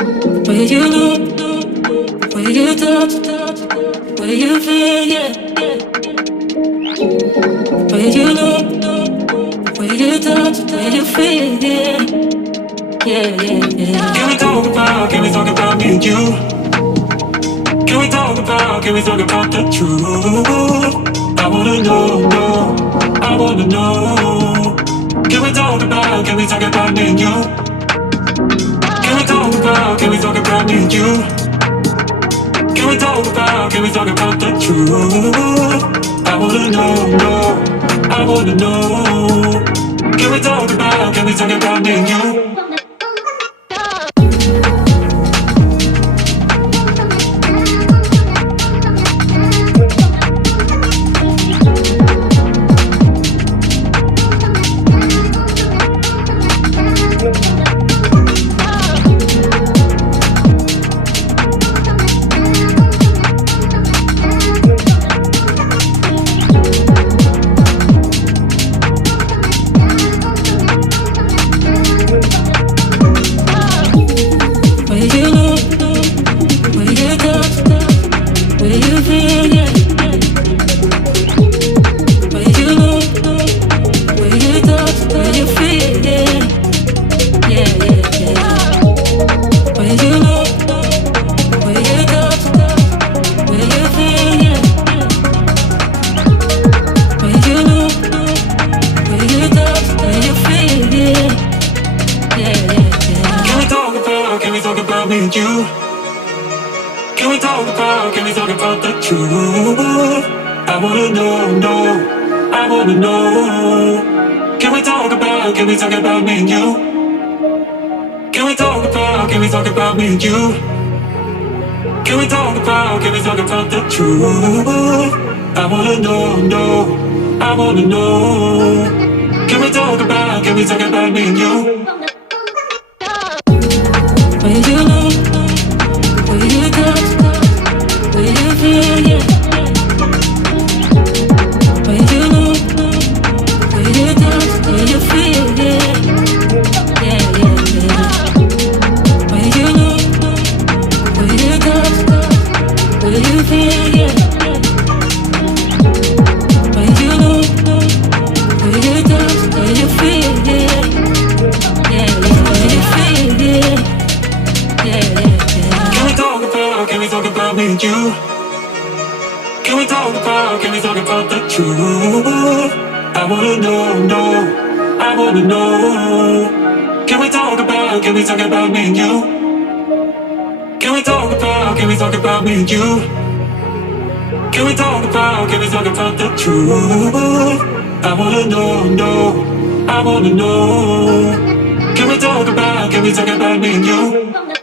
Where you look, where you touch, where you feel, yeah. Where you look, where you touch, where you feel, yeah. Yeah, yeah, yeah. Can we talk about me and you? Can we talk about the truth? I wanna know, no, I wanna know. Can we talk about me and you? Can we talk about me and you? Can we talk about the truth? I wanna know, no, I wanna know. Can we talk about me and you? Can we talk about the truth? I wanna know, no, I wanna know. Can we talk about me and you?